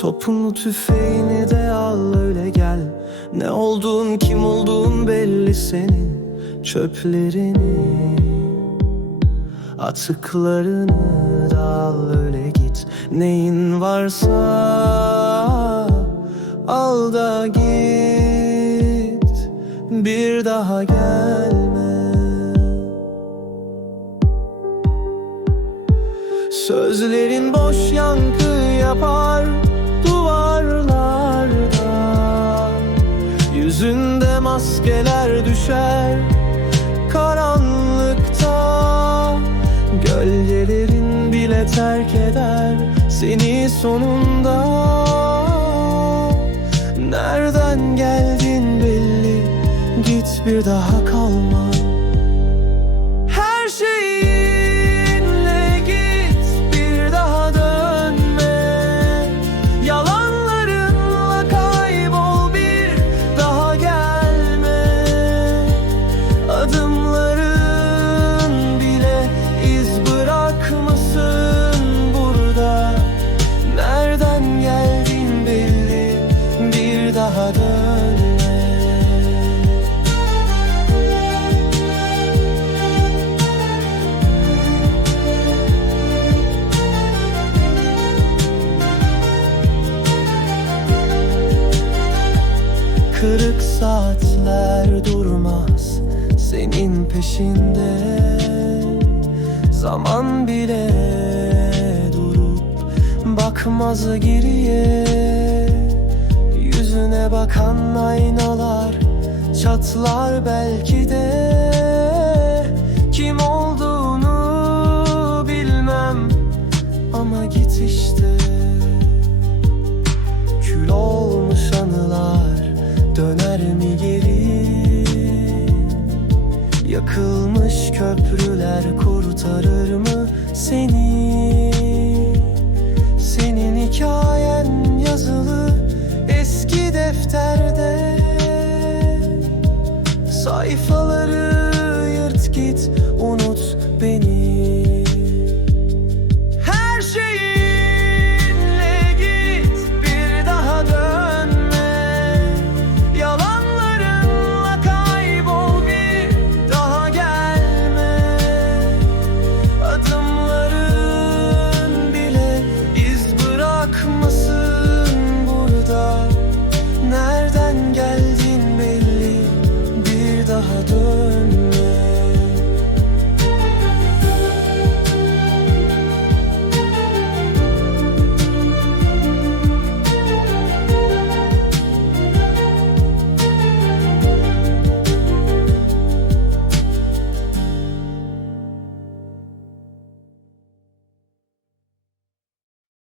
Topunu tüfeğini de al öyle gel. Ne olduğun kim olduğun belli senin Çöplerini. Atıklarını da al öyle git. Neyin varsa al da git. Bir daha gelme. Sözlerin boş yankı yapar düşer karanlıkta. Gölgelerin bile terk eder seni sonunda. Nereden geldin belli git bir daha kalma daha dönme Kırık saatler durmaz senin peşinde. Zaman bile durup bakmaz geriye Yüzüne bakan aynalar çatlar belki de Kim olduğunu bilmem ama git işte Kül olmuş anılar döner mi geri? Yakılmış köprüler kurtarır mı seni? Senin hikayen